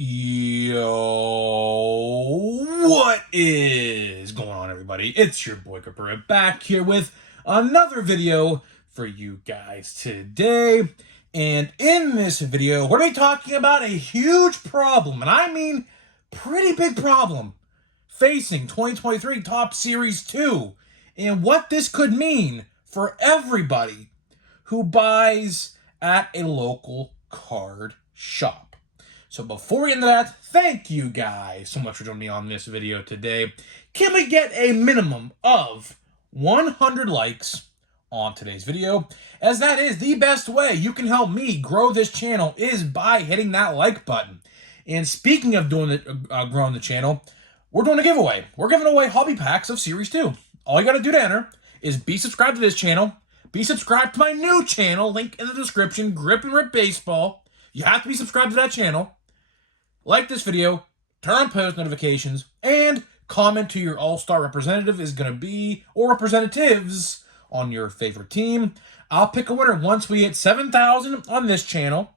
Yo, what is going on, everybody? It's your boy Capura back here with another video for you guys today. And in this video, we're going to be talking about a huge problem, and I mean pretty big problem, facing 2023 Top Series 2, and what this could mean for everybody who buys at a local card shop. So before we get into that, thank you guys so much for joining me on this video today. Can we get a minimum of 100 likes on today's video? As that is the best way you can help me grow this channel is by hitting that like button. And speaking of doing growing the channel, we're doing a giveaway. We're giving away hobby packs of Series 2. All you got to do to enter is be subscribed to this channel, be subscribed to my new channel, link in the description, Grip and Rip Baseball. You have to be subscribed to that channel. Like this video, turn on post notifications, and comment who your all-star representative is going to be, or representatives on your favorite team. I'll pick a winner once we hit 7,000 on this channel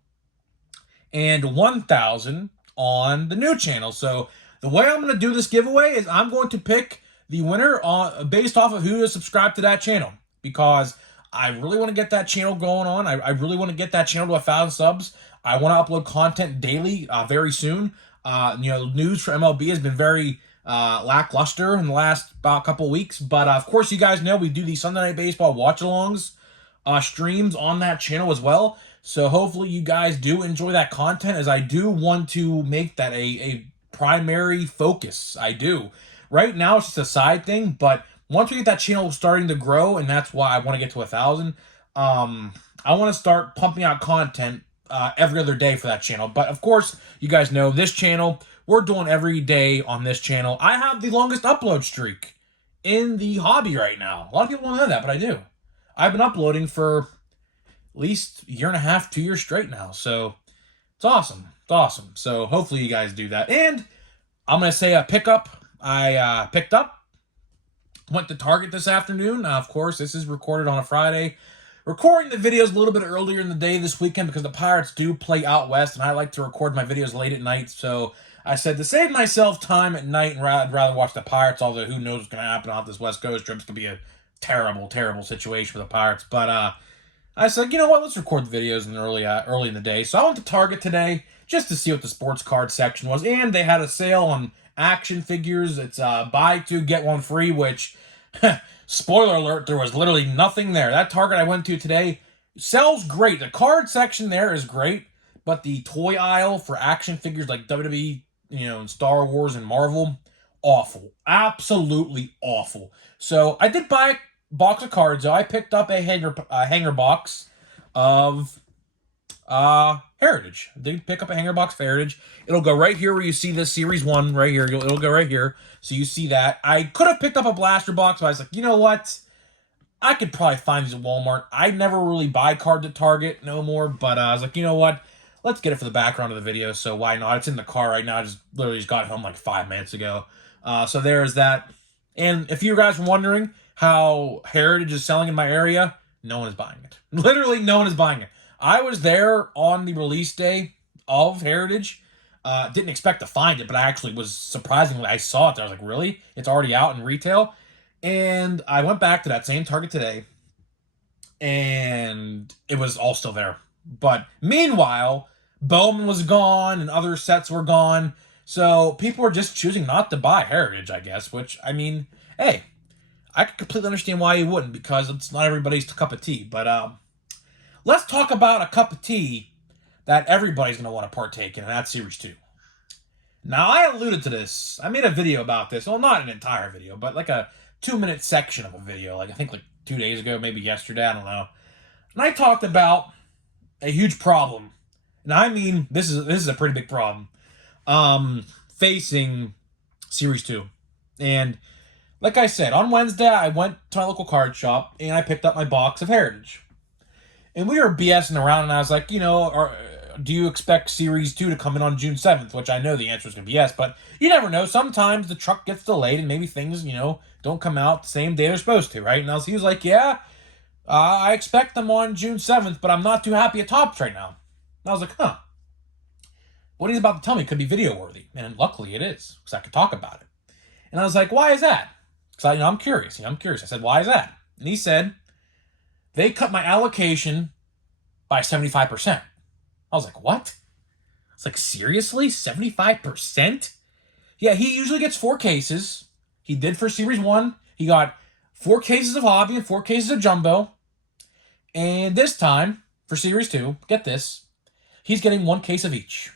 and 1,000 on the new channel. So the way I'm going to do this giveaway is I'm going to pick the winner based off of who is subscribed to that channel, because I really want to get that channel going on. I really want to get that channel to 1,000 subs. I want to upload content daily very soon. News for MLB has been very lackluster in the last about couple weeks. But of course, you guys know we do the Sunday Night Baseball watch-alongs streams on that channel as well. So hopefully you guys do enjoy that content, as I do want to make that a primary focus. I do. Right now, it's just a side thing, but once we get that channel starting to grow, and that's why I want to get to 1,000, I want to start pumping out content every other day for that channel. But of course, you guys know this channel, we're doing every day on this channel. I have the longest upload streak in the hobby right now. A lot of people don't know that, but I do. I've been uploading for at least a year and a half, 2 years straight now. So it's awesome. It's awesome. So hopefully you guys do that. And I'm going to say a pickup. I picked up. Went to Target this afternoon. Of course, this is recorded on a Friday. Recording the videos a little bit earlier in the day this weekend because the Pirates do play out west, and I like to record my videos late at night. So I said to save myself time at night, and I'd rather watch the Pirates, although who knows what's going to happen off this West Coast trip. It's going to be a terrible, terrible situation for the Pirates. But I said, you know what, let's record the videos in early in the day. So I went to Target today just to see what the sports card section was, and they had a sale on action figures. It's buy two, get one free, which... spoiler alert, there was literally nothing there. That Target I went to today sells great. The card section there is great, but the toy aisle for action figures like WWE, and Star Wars and Marvel, awful. Absolutely awful. So I did buy a box of cards, though. I picked up a hanger box of Heritage. I did pick up a hanger box of Heritage. It'll go right here where you see this Series 1 right here. It'll go right here. So you see that. I could have picked up a blaster box, but I was like, you know what? I could probably find these at Walmart. I never really buy cards at Target no more, but I was like, you know what? Let's get it for the background of the video, so why not? It's in the car right now. I just literally got home like 5 minutes ago. So there's that. And if you guys were wondering how Heritage is selling in my area, no one is buying it. Literally no one is buying it. I was there on the release day of Heritage. Didn't expect to find it, but I actually was surprisingly, I saw it there. I was like, really? It's already out in retail? And I went back to that same Target today, and it was all still there. But meanwhile, Bowman was gone, and other sets were gone. So people were just choosing not to buy Heritage, I guess, which, I mean, hey, I could completely understand why you wouldn't, because it's not everybody's cup of tea. But, let's talk about a cup of tea that everybody's going to want to partake in, and that's Series 2. Now, I alluded to this. I made a video about this. Well, not an entire video, but like a 2-minute section of a video. I think 2 days ago, maybe yesterday, I don't know. And I talked about a huge problem. And I mean, this is a pretty big problem facing Series 2. And like I said, on Wednesday, I went to my local card shop, and I picked up my box of Heritage. And we were BSing around, and I was like, do you expect Series 2 to come in on June 7th? Which I know the answer is going to be yes, but you never know. Sometimes the truck gets delayed, and maybe things, don't come out the same day they're supposed to, right? And he was like, yeah, I expect them on June 7th, but I'm not too happy at Topps right now. And I was like, huh. what he's about to tell me could be video worthy. And luckily it is, because I could talk about it. And I was like, why is that? Because I'm curious. I'm curious. I said, why is that? And he said, they cut my allocation by 75%. I was like, what? It's like, seriously? 75%? Yeah, he usually gets 4 cases. He did for Series 1. He got 4 cases of Hobby and 4 cases of Jumbo. And this time, for Series 2, get this, he's getting 1 case of each.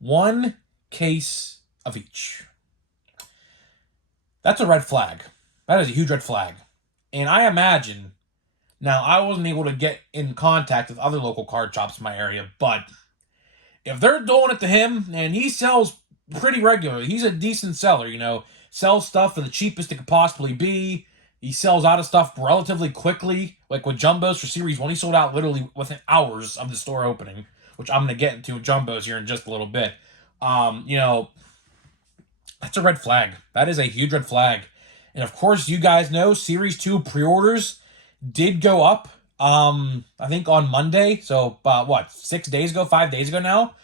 1 case of each. That's a red flag. That is a huge red flag. And I imagine, now I wasn't able to get in contact with other local card shops in my area, but if they're doing it to him, and he sells pretty regularly, he's a decent seller, sells stuff for the cheapest it could possibly be. He sells out of stuff relatively quickly, like with Jumbos for Series 1. He sold out literally within hours of the store opening, which I'm going to get into Jumbos here in just a little bit. That's a red flag. That is a huge red flag. And of course, you guys know Series 2 pre-orders did go up, I think on Monday. So, 6 days ago, 5 days ago now?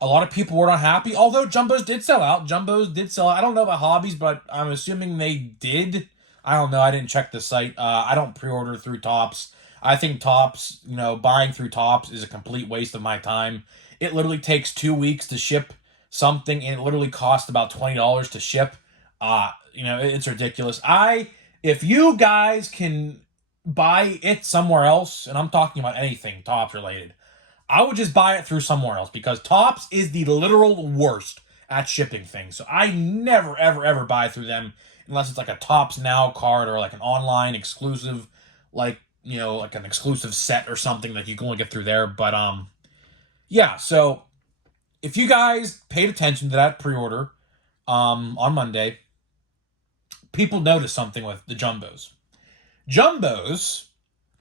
A lot of people were not happy, although Jumbos did sell out. I don't know about Hobbies, but I'm assuming they did. I don't know. I didn't check the site. I don't pre-order through Topps. I think Topps, buying through Topps is a complete waste of my time. It literally takes 2 weeks to ship something, and it literally costs about $20 to ship. It's ridiculous. If you guys can buy it somewhere else, and I'm talking about anything Topps related, I would just buy it through somewhere else, because Topps is the literal worst at shipping things. So I never, ever, ever buy through them unless it's like a Topps Now card or like an online exclusive, like an exclusive set or something that you can only get through there. But yeah. So if you guys paid attention to that pre-order on Monday, people noticed something with the Jumbos. Jumbos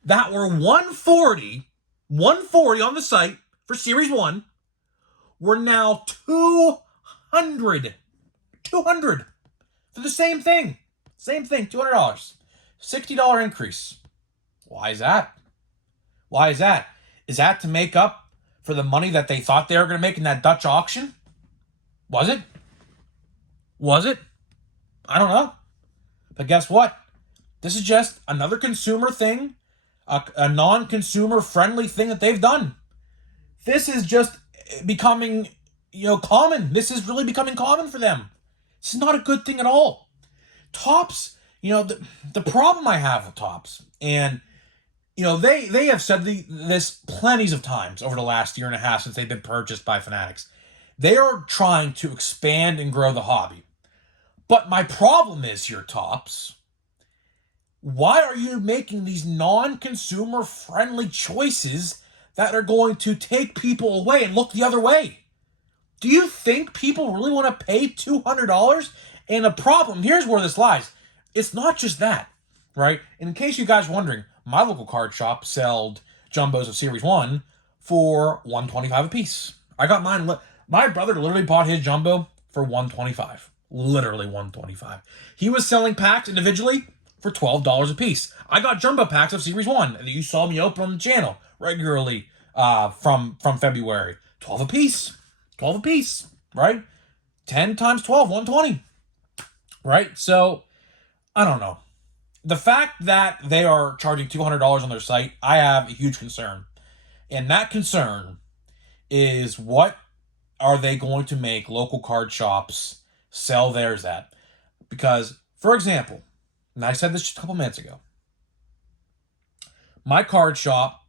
that were 140 on the site for Series 1 were now 200 for the same thing, $200, $60 increase. Why is that? Is that to make up for the money that they thought they were going to make in that Dutch auction? Was it? I don't know. But guess what? This is just another consumer thing, a non-consumer friendly thing that they've done. This is just becoming, common. This is really becoming common for them. This is not a good thing at all. Topps, the problem I have with Topps, and they have said this plenty of times over the last year and a half since they've been purchased by Fanatics. They are trying to expand and grow the hobby. But my problem is here, Topps, why are you making these non-consumer friendly choices that are going to take people away and look the other way? Do you think people really want to pay $200? And the problem, here's where this lies. It's not just that, right? In case you guys are wondering, my local card shop sold Jumbos of Series 1 for $125 a piece. I got mine. My brother literally bought his Jumbo for $125. Literally $125. He was selling packs individually for $12 a piece. I got Jumbo packs of Series 1 that you saw me open on the channel regularly from February. 12 a piece. 12 a piece, right? 10 times 12, 120. Right? So, I don't know. The fact that they are charging $200 on their site, I have a huge concern. And that concern is, what are they going to make local card shops sell theirs at? Because, for example, and I said this just a couple minutes ago, my card shop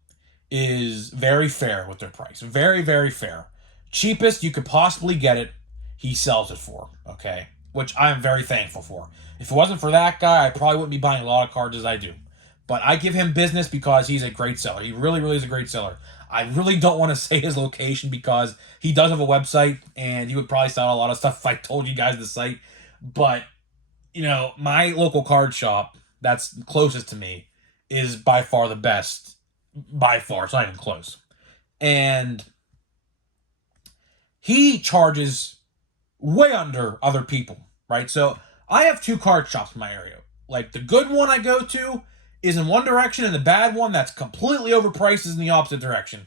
is very fair with their price. Very, very fair. Cheapest you could possibly get it, he sells it for, okay? Which I'm very thankful for. If it wasn't for that guy, I probably wouldn't be buying a lot of cards as I do. But I give him business because he's a great seller. He really, really is a great seller. I really don't want to say his location because he does have a website, and he would probably sell a lot of stuff if I told you guys the site. But, my local card shop that's closest to me is by far the best. By far. It's not even close. And he charges way under other people, right? So I have 2 card shops in my area. Like, the good one I go to is in one direction, and the bad one that's completely overpriced is in the opposite direction.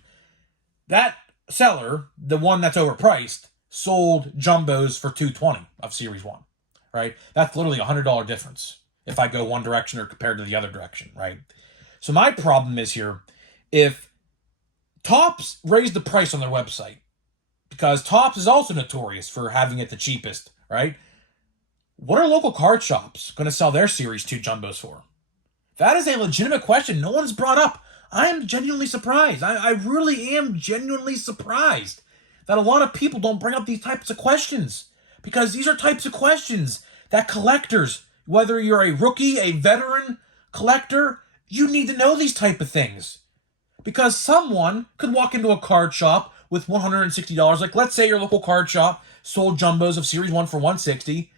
That seller, the one that's overpriced, sold jumbos for $220 of Series 1, right? That's literally a $100 difference if I go one direction or compared to the other direction, right? So my problem is here, if Topps raised the price on their website, because Topps is also notorious for having it the cheapest, right? What are local card shops going to sell their Series 2 jumbos for? That is a legitimate question. No one's brought up. I am genuinely surprised. I really am genuinely surprised that a lot of people don't bring up these types of questions. Because these are types of questions that collectors, whether you're a rookie, a veteran collector, you need to know these type of things. Because someone could walk into a card shop with $160. Like, let's say your local card shop sold jumbos of Series 1 for $160.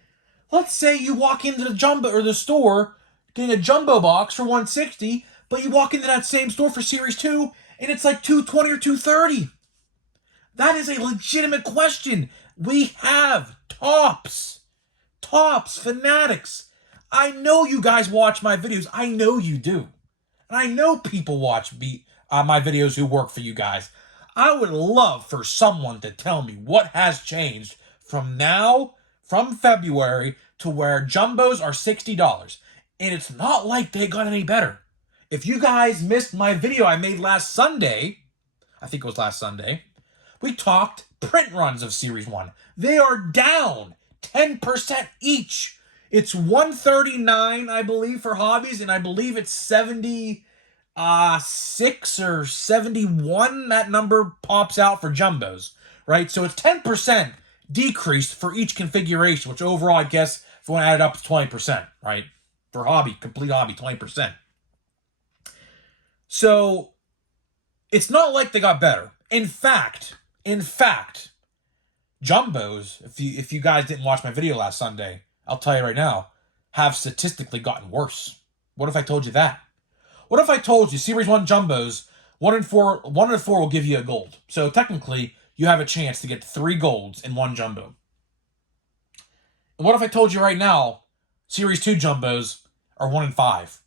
Let's say you walk into the jumbo or the store getting a jumbo box for $160, but you walk into that same store for Series 2 and it's like $220 or $230. That is a legitimate question. We have Topps, Fanatics. I know you guys watch my videos. I know you do. And I know people watch my videos who work for you guys. I would love for someone to tell me what has changed from February, to where jumbos are $60. And it's not like they got any better. If you guys missed my video I made last Sunday, I think it was last Sunday, we talked print runs of Series 1. They are down 10% each. It's $139, I believe, for hobbies, and I believe it's 76 or 71. That number pops out for jumbos, right? So it's 10% decreased for each configuration, which overall, I guess, if you want to add it up, is 20%, right? For hobby, complete hobby, 20%. So it's not like they got better. In fact, jumbos, if you guys didn't watch my video last Sunday, I'll tell you right now, have statistically gotten worse. What if I told you that? What if I told you Series 1 jumbos, 1 in 4 will give you a gold. So technically, you have a chance to get 3 golds in one jumbo. And what if I told you right now, Series 2 jumbos are 1 in 5?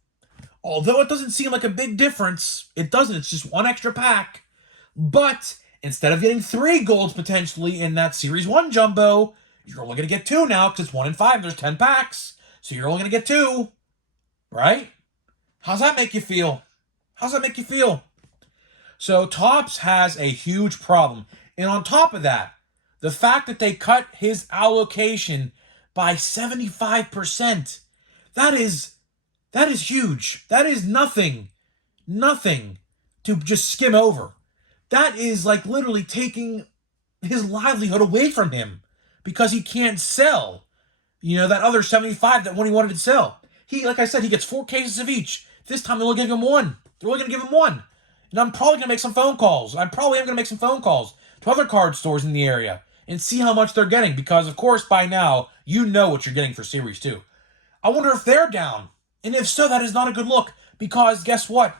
Although it doesn't seem like a big difference, it doesn't. It's just one extra pack. But instead of getting 3 golds potentially in that Series 1 jumbo, you're only going to get 2 now because it's 1 in 5. There's 10 packs. So you're only going to get 2. Right? How's that make you feel? So Topps has a huge problem. And on top of that, the fact that they cut his allocation by 75%, that is huge. That is nothing to just skim over. That is like literally taking his livelihood away from him because he can't sell, that other 75 that when he wanted to sell. Like I said, he gets 4 cases of each. This time they're only giving him 1. They're only going to give him 1. And I'm probably going to make some phone calls. To other card stores in the area and see how much they're getting because, of course, by now, you know what you're getting for Series 2. I wonder if they're down. And if so, that is not a good look because guess what?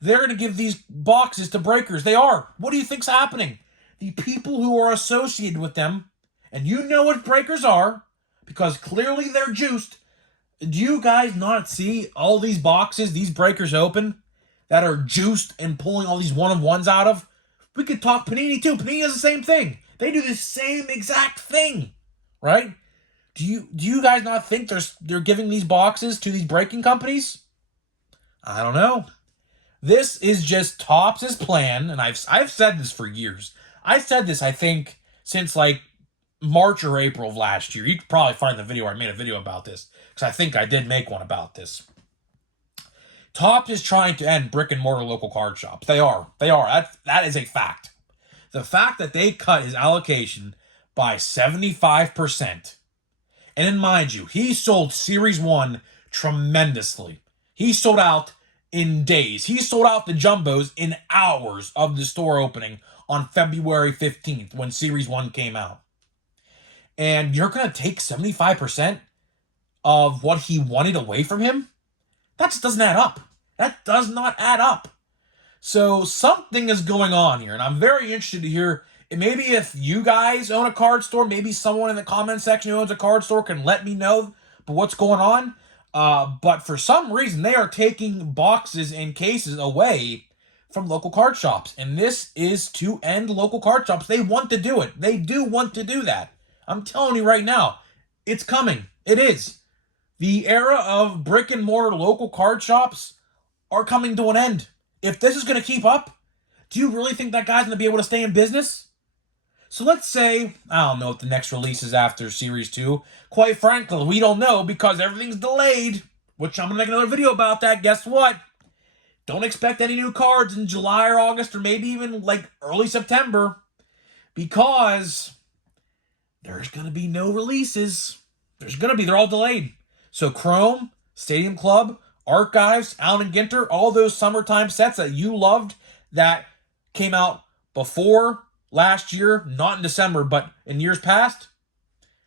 They're going to give these boxes to breakers. They are. What do you think's happening? The people who are associated with them, and you know what breakers are because clearly they're juiced. Do you guys not see all these boxes, these breakers open that are juiced and pulling all these one-of-ones out of? We could talk Panini too. Panini does the same thing. They do the same exact thing, right? Do you guys not think they're giving these boxes to these breaking companies? I don't know. This is just Topps' plan, and I've said this for years. I said this, I think, since like March or April of last year. You could probably find the video where I made a video about this, because I think I did make one about this. Topps is trying to end brick and mortar local card shops. They are. That is a fact. The fact that they cut his allocation by 75%. And then, mind you, he sold Series 1 tremendously. He sold out in days. He sold out the jumbos in hours of the store opening on February 15th when Series 1 came out. And you're going to take 75% of what he wanted away from him? That just doesn't add up. That does not add up. So something is going on here, and I'm very interested to hear. Maybe if you guys own a card store, maybe someone in the comment section who owns a card store can let me know what's going on. But for some reason, they are taking boxes and cases away from local card shops. And this is to end local card shops. They want to do it. They do want to do that. I'm telling you right now, it's coming. It is. The era of brick and mortar local card shops are coming to an end. If this is going to keep up, do you really think that guy's going to be able to stay in business? So let's say, I don't know what the next release is after Series 2. Quite frankly, we don't know because everything's delayed, which I'm going to make another video about that. Guess what? Don't expect any new cards in July or August or maybe even like early September because there's going to be no releases. They're all delayed. So Chrome, Stadium Club, Archives, Allen and Ginter, all those summertime sets that you loved that came out before last year, not in December, but in years past,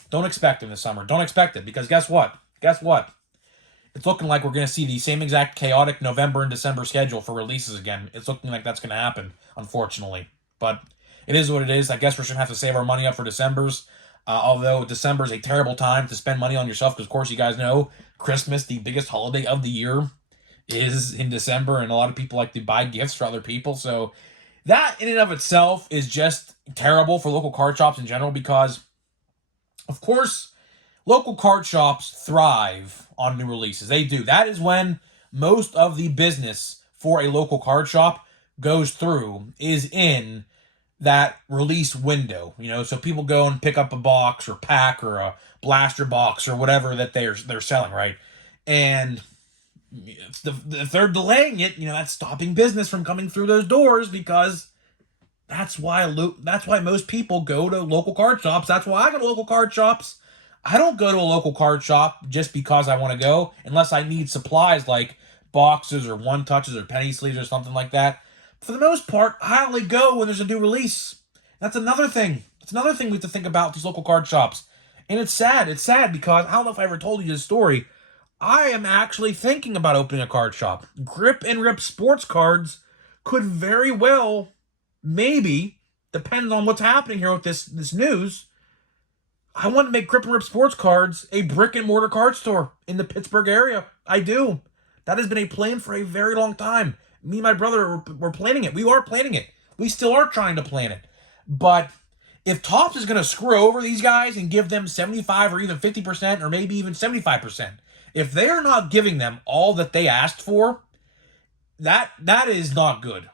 don't expect them this summer. Don't expect it because guess what? It's looking like we're going to see the same exact chaotic November and December schedule for releases again. It's looking like that's going to happen, unfortunately. But it is what it is. I guess we're going to have to save our money up for December's. Although December is a terrible time to spend money on yourself because, of course, you guys know Christmas, the biggest holiday of the year, is in December, and a lot of people like to buy gifts for other people. So that in and of itself is just terrible for local card shops in general because, of course, local card shops thrive on new releases. They do. That is when most of the business for a local card shop goes through is in that release window, so people go and pick up a box or pack or a blaster box or whatever that they're selling, right? And if they're delaying it, that's stopping business from coming through those doors because that's why most people go to local card shops. That's why I go to local card shops. I don't go to a local card shop just because I want to go unless I need supplies like boxes or one touches or penny sleeves or something like that. For the most part, I only go when there's a new release. That's another thing. It's another thing we have to think about these local card shops. And it's sad. It's sad because I don't know if I ever told you this story. I am actually thinking about opening a card shop. Grip and Rip sports cards could very well, maybe, depends on what's happening here with this news. I want to make Grip and Rip sports cards a brick and mortar card store in the Pittsburgh area. I do. That has been a plan for a very long time. Me and my brother were planning it. We are planning it. We still are trying to plan it. But if Topps is going to screw over these guys and give them 75 or even 50% or maybe even 75%, if they are not giving them all that they asked for, that is not good.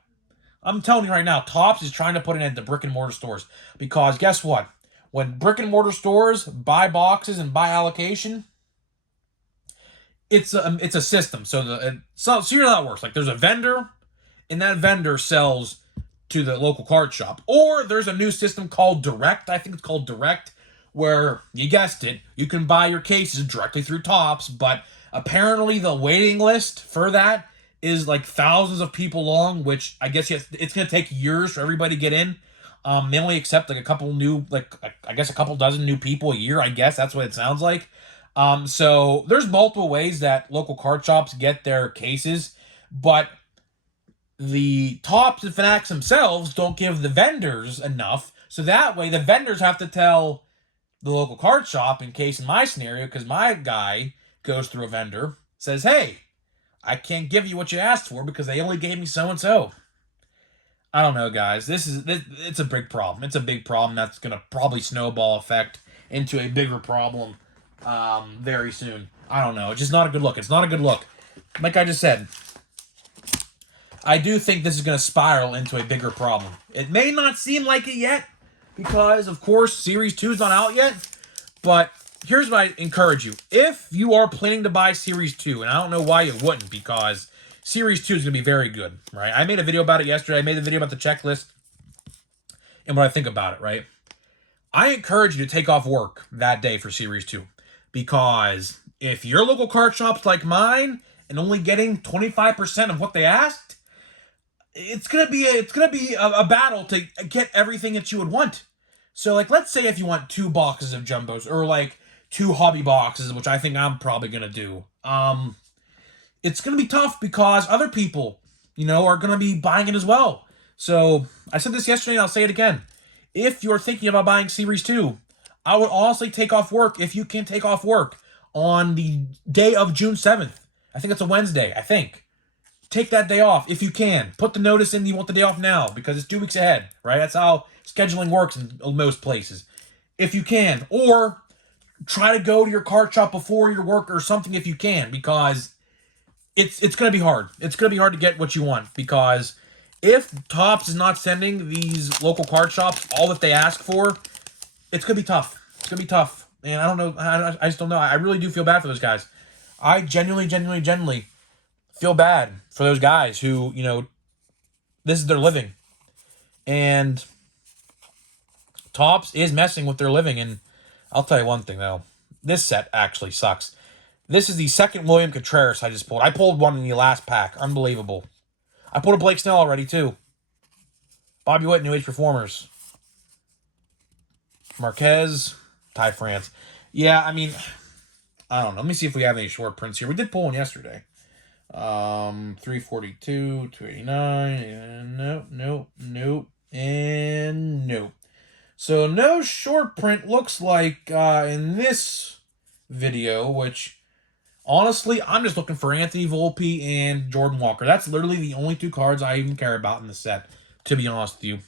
I'm telling you right now, Topps is trying to put an end to brick and mortar stores because guess what? When brick and mortar stores buy boxes and buy allocation, it's a system. So here's how it works. Like there's a vendor, and that vendor sells to the local card shop. Or there's a new system called Direct. I think it's called Direct, where you guessed it, you can buy your cases directly through Topps. But apparently the waiting list for that is like thousands of people long, which I guess it's going to take years for everybody to get in. They only accept like a couple dozen new people a year. I guess that's what it sounds like. So there's multiple ways that local card shops get their cases, but the Topps and Fanatics themselves don't give the vendors enough. So that way the vendors have to tell the local card shop, in case in my scenario, because my guy goes through a vendor, says, hey, I can't give you what you asked for because they only gave me so-and-so. I don't know, guys. It's a big problem. It's a big problem that's going to probably snowball effect into a bigger problem very soon. I don't know. It's just not a good look. It's not a good look. Like I just said, I do think this is going to spiral into a bigger problem. It may not seem like it yet because, of course, Series 2 is not out yet. But here's what I encourage you. If you are planning to buy Series 2, and I don't know why you wouldn't because Series 2 is going to be very good, right? I made a video about it yesterday. I made a video about the checklist and what I think about it, right? I encourage you to take off work that day for Series 2 because if your local card shop's like mine and only getting 25% of what they asked, it's gonna be a battle to get everything that you would want. So, like, let's say if you want 2 boxes of jumbos or like 2 hobby boxes, which I think I'm probably gonna do. It's gonna be tough because other people, are gonna be buying it as well. So I said this yesterday, and I'll say it again. If you're thinking about buying Series 2, I would honestly take off work if you can take off work on the day of June 7th. I think it's a Wednesday, I think. take that day off if you can. Put the notice in you want the day off now because it's 2 weeks ahead, right? That's how scheduling works in most places. If you can. Or try to go to your kart shop before your work or something if you can, because it's going to be hard. It's going to be hard to get what you want, because if Topps is not sending these local kart shops all that they ask for, it's going to be tough. It's going to be tough. And I don't know. I just don't know. I really do feel bad for those guys. I genuinely feel bad for those guys who, this is their living. And Topps is messing with their living. And I'll tell you one thing, though. This set actually sucks. This is the second William Contreras I just pulled. I pulled one in the last pack. Unbelievable. I pulled a Blake Snell already, too. Bobby Witt, New Age Performers. Marquez, Ty France. Yeah, I mean, I don't know. Let me see if we have any short prints here. We did pull one yesterday. 342, 289, and nope, and nope. So no short print looks like in this video, which honestly, I'm just looking for Anthony Volpe and Jordan Walker. That's literally the only 2 cards I even care about in the set, to be honest with you.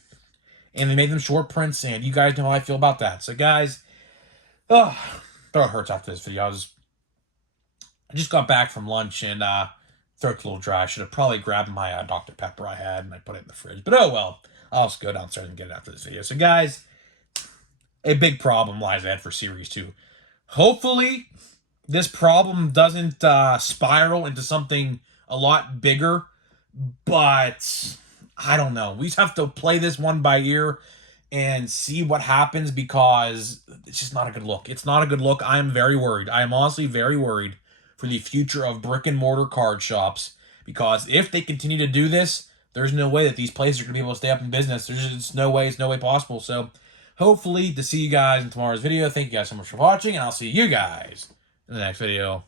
And they made them short prints, and you guys know how I feel about that. So guys, throat hurts after this video. I just got back from lunch and throat's a little dry. I should have probably grabbed my Dr. Pepper I had and I put it in the fridge. But oh well, I'll just go downstairs and get it after this video. So guys, a big problem lies ahead for Series 2. Hopefully, this problem doesn't spiral into something a lot bigger, but I don't know. We just have to play this one by ear and see what happens, because it's just not a good look. It's not a good look. I am very worried. I am honestly very worried for the future of brick-and-mortar card shops, because if they continue to do this, there's no way that these places are going to be able to stay up in business. There's just no way. It's no way possible. So hopefully to see you guys in tomorrow's video. Thank you guys so much for watching, and I'll see you guys in the next video.